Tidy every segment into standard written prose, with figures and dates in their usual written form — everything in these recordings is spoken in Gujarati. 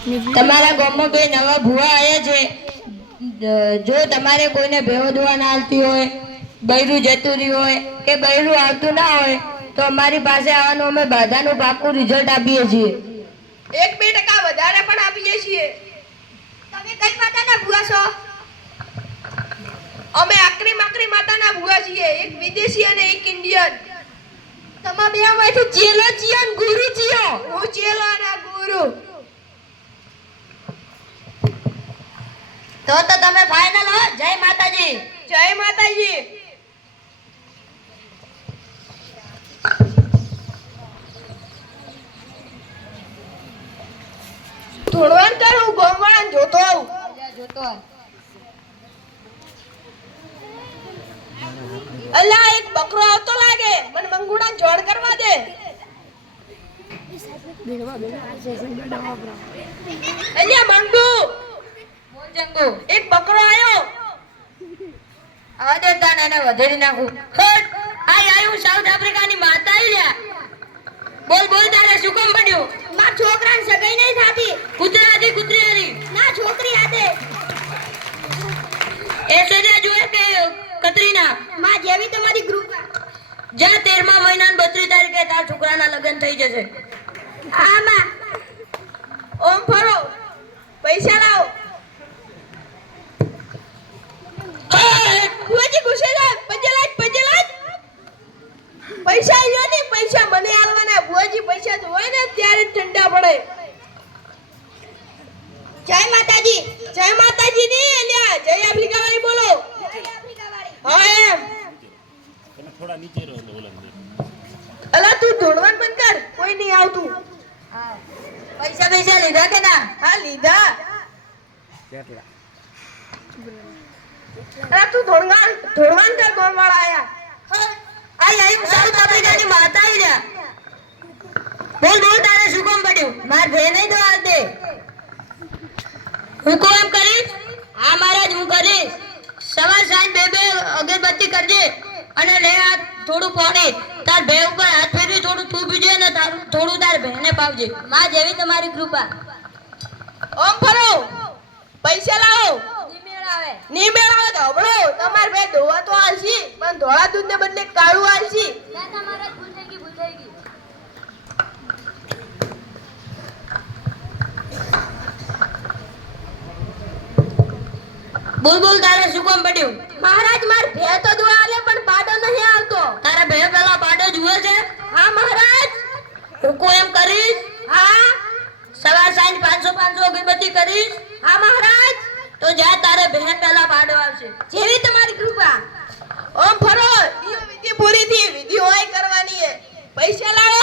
તમારા ગામમાં બે નવા ભુવા આવ્યા છે. જો તમારે કોઈને ભેવો દોવા ના આવતી હોય, બૈરું જતું રહ્યું હોય કે બૈરું આવતું ના હોય તો અમારી પાસે આવવાનું. અમે બધાનું પાકું રિઝલ્ટ આપીએ છીએ. 1-2% વધારે પણ આપીએ છીએ. તમે કઈ માતાના ભુવા છો? અમે આકરી માકરી માતાના ભુવા છીએ. એક વિદેશી અને એક ઇન્ડિયન. તમે બે માંથી ચેલો ચિયો ને ગુરુ ચિયો? હું ચેલો અને આ ગુરુ. તો તમે ફાઇનલ હો. જય માતાજી. જય માતાજી. થોડવાન કર, હું ગોમવાળાને જોતો આવું. અલ્લા એક બકરો આવતો લાગે. મને મંગુડાને જોડ કરવા દે. અલ્યા મંગુ, એક બકરો આયો. આજે તાને એને વધેરી નાખું. હટ! આયું સાઉથ આફ્રિકાની માતા આઈ. બોલ બોલ, તારે શું કામ પડ્યું? માર છોકરાને સગાઈ નહીં થાતી. કૂતરા હતી, કૂતરી હતી. ના છોકરી આતે. એ સજા જોએ કે કતરીના? માં જેવી તમારી ગ્રુપ. જા 13મા મહિનાની 32 તારીખે તાર છોકરાના લગ્ન થઈ જશે. આમાં ઓમ ફરો, પૈસા લાવો. ભુવાજી ગુસ્સે છે. પજેલાજ. પૈસા લ્યો ને, પૈસા મને આલવાના. ભુવાજી પૈસા તો હોય ને ત્યારે જ ઠંડા પડે. જય માતાજી. જય માતાજી ની અલ્યા જય આફ્રિકા વાળી બોલો. જય આફ્રિકા વાળી. હા એમ. તમે થોડા નીચે રહો એટલે ઓલા અલા તું ધોળવાન બંધ કર, કોઈ નહીં આવતું. પૈસા લીધા કે ના? હા લીધા. કેટલા અલા તું ધોળવાન કર, ગોળવાળા આયા. આયું સાઉથ આફ્રિકાની માતા આઈ લ્યા. બોલ બોલ, તારે શું કામ પડ્યું? માર ભે નહીં તો આલ દે. હું કોમ કરીશ? હા મહારાજ હું કરીશ. સવાર સાંજ બે અગરબત્તી કરજે અને લે આ થોડું પાણી. તાર ભે ઉપર હાથ ફેરવી થોડું તું પીજે ને થોડું તાર ભેને પાવજે. માં જેવી તમારી કૃપા. ઓમ ફરો, પૈસા લાવો. આવે ની મેળવે તો હબળો. તમાર બે ધોવા તો આલશી, પણ ધોળા દૂધ ને બદલે કાળું આલશી. ના મહારાજ ભૂલ થઈ ગઈ. બોલ બોલ, તારે શું કામ પડ્યું? મહારાજ માર ભે તો દુઆ આલે પણ પાડો નહીં આવતો. તારા બે પેલા પાડો જુએ છે? હા મહારાજ. હું એમ કરીશ. હા. સવાર સાંજ 500 અગરબત્તી કરીશ. હા મહારાજ. તો જા તારે બહેન પેલા પાડો આવશે. જેવી તમારી કૃપા. ઓમ ફરો, ઈયો વિધિ પૂરી થી. વિધિ હોય કરવાની હે. પૈસા લાવો.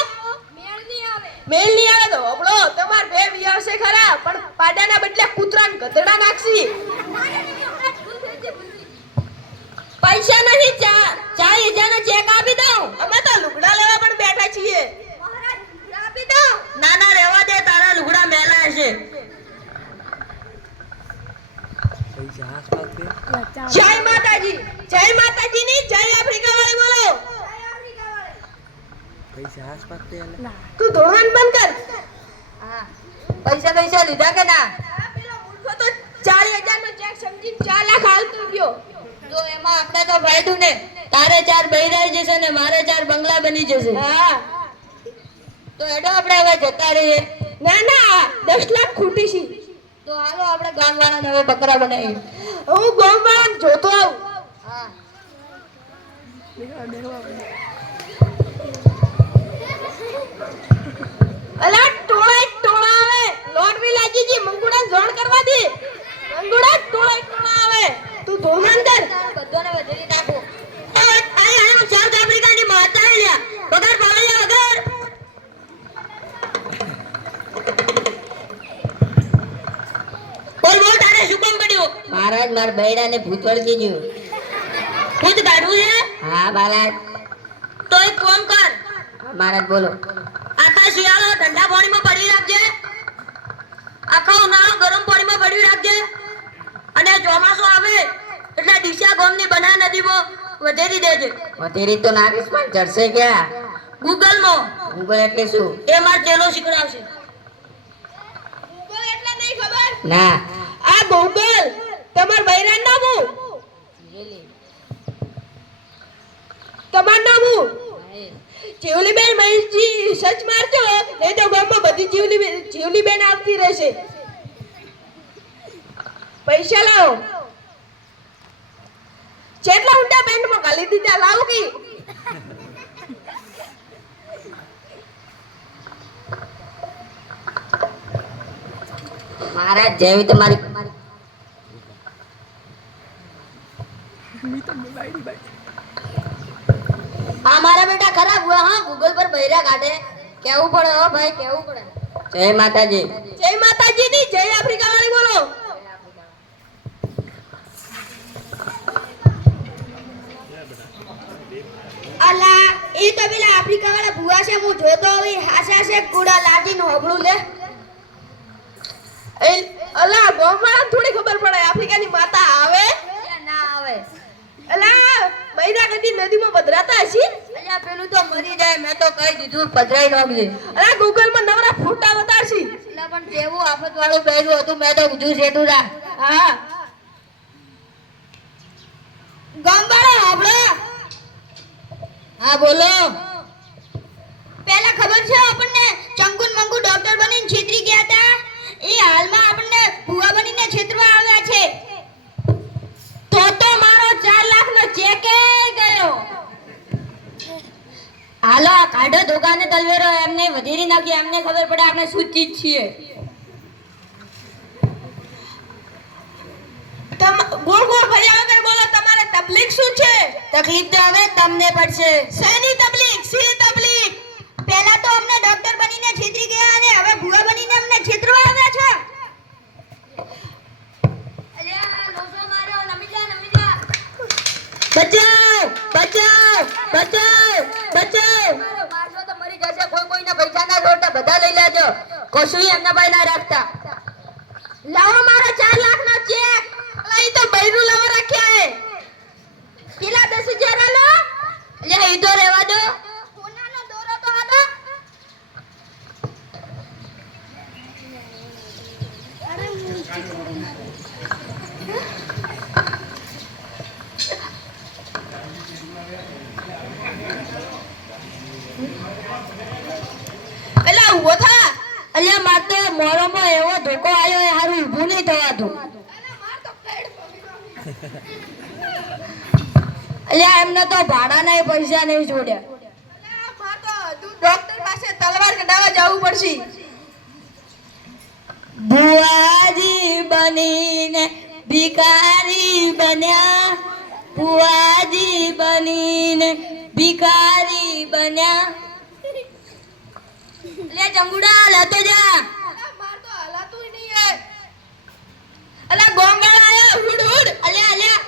મેલ ની આવે તો હબળો. તમાર બે વિયાવશે ખરા, પણ પાડાના બદલે કૂતરાને ગધેડા નાખશી. પૈસા નહીં, ચા ઈજાનો ચેક આપી દઉં. અમે તો લુગડા લેવા પણ બેઠા છીએ. મહારાજ આપી દઉં. ના ના રહેવા દે, તારા લુગડા મેલા હશે. જય માતાજી. જય માતાજી ની જય આફ્રિકા વાળી બોલો. તું ધોળવાન બંધ કર. હા પૈસા લીધા કે ના? આ પેલો મૂર્ખો તો 40,000 નો ચેક સમજીને 4 લાખ હાલતો ગયો. તો એમાં આપણે તો ફાયદું ને. તારે 4 બૈરાઈ જશે ને મારે 4 બંગલા બની જશે. હા તો એડો આપણે હવે જતા રહીએ. ના 10 લાખ ખૂટી છે. તો હાલો આપણે ગામવાળાને હવે બકરા બનાવીએ. હું ગોમવાળાને જોતો આવું. હા અલા ટોળા આવે. લોટરી લાગી ગઈ. મંગુડા જોણ કરવા દે. મંગુડા ટોળા આવે. તું ધોળવાન કર. બધાને વધેરી નાખો. આયા સાઉથ આફ્રિકાની માતા આલ્યા. વગર પાડ્યા વગર. બોલ બોલ, તારે શું કામ પડ્યું? મહારાજ માર બૈડાને ભૂત વળગી ગયું. ભૂત કાઢવું છે? હા મહારાજ. તો એક કામ કર. મહારાજ બોલો. આખા શિયાળો ઠંડા પાણીમાં પડી રાખજે. આખો ઉનાળો ગરમ પાણીમાં પડી રાખજે. અને ચોમાસું આવે એટલે ડીસા ગામની બના નદીમાં વધેરી દેજે. વધેરી તો નાખીશ પણ ચડશે ક્યાં? ગૂગલમાં. ગૂગલ એટલે શું? એ માર ચેલો શીખડાવશે. ગૂગલ એટલે ના આ ગોગલ તમાર બૈરાન નામ હું તમાર નામ હું જીવલીબેન મહેશજી સચ મારજો નહીં તો ગામમાં બધી જીવલીબેન આવતી રહેશે પૈસા લાવો જેટલા ઊંડા બેન્ડમાં ગાલી દીધા લાવો કી મહારાજ જેવી તમારી આ મારા બેટા ખરાબ હુआ હા ગૂગલ પર બૈરા કાઢે કેવું પડે હો ભાઈ કેવું પડે જય માતાજી જય માતાજી ની જય આફ્રિકા વાળી બોલો અલા એ તો પેલા આફ્રિકા વાળા ભુવા છે હું જોતો હવે હાસા છે કુડા લાજીને હોબળું લે અલા ગોમવાળા થોડી ખબર પડે આફ્રિકાની માતા આવે ના આવે અલા મહિના કદી નદીમાં પધરાતા હશી અલ્યા પેલું તો મરી જાય મેં તો કહી દીધું પધરાઈ નાખજે અલા ગૂગલ માં નવરા ફોટા બતાડશી એટલે પણ કેવું આફત વાળું પહેર્યું હતું મેં તો કીધું છેટું રા હા ગામવાળા હોબળો હા બોલો પહેલા ખબર છે આપણને ચંગુન મંગુ ડોક્ટર બનીને છેતરી ગયા હતા એ હાલમાં આપણને ભુવા બનીને છેતરવા આવ્યા છે તો મારો 4 લાખનો ચેક ગયો હાલો કાઢો દુકાને તલવેરો એમને વધેરી નાખી એમને ખબર પડે આપણે શું ચીજ છીએ ગોળ ગોળ ફર્યા વગર બોલો તમારે તકલીફ શું છે તકલીફ તો હવે તમને પડશે શેની તકલીફ સી તકલીફ પહેલા તો અમને ડોક્ટર બનીને છેતરી ગયા અને હવે ભુવા બનીને અમને છેતરવા આવ્યા છો અલ્યા લોસો મારો નમી જા બચાવ બચાવ બચાવ બચાવ મારશો તો મરી જશે કોઈ કોઈના પૈસા ના જોડતા બધા લઈ લેજો કશું એમના ભાઈ ના રાખતા લાવો મારો 4 લાખનો ચેક અલા ઈ તો બૈરું લાવા રાખ્યા હે પેલા 10,000 આલો અલ્યા ઈ તો રહેવા દો સોનાનો દોરો તો હતો અલા ઉભો થા અલ્યા માર તો મોરોમાં એવો ધોકો આવ્યો એ હારું ઊભું નહીં થવાતું અલ્યા એમને તો ભાડાના પૈસા નહીં જોડ્યા અલા માર તો ડોક્ટર પાસે તલવાર કઢાવવા જવું પડશે ભુવાજી બનીને ભિખારી બન્યા ભુવાજી બનીને ભિખારી બન્યા લે જંગુડા લેતો જા અલા માર તો હલાતું નહીં હે અલા ગોંગળ આયા હુડ હુડ અલ્યા અલ્યા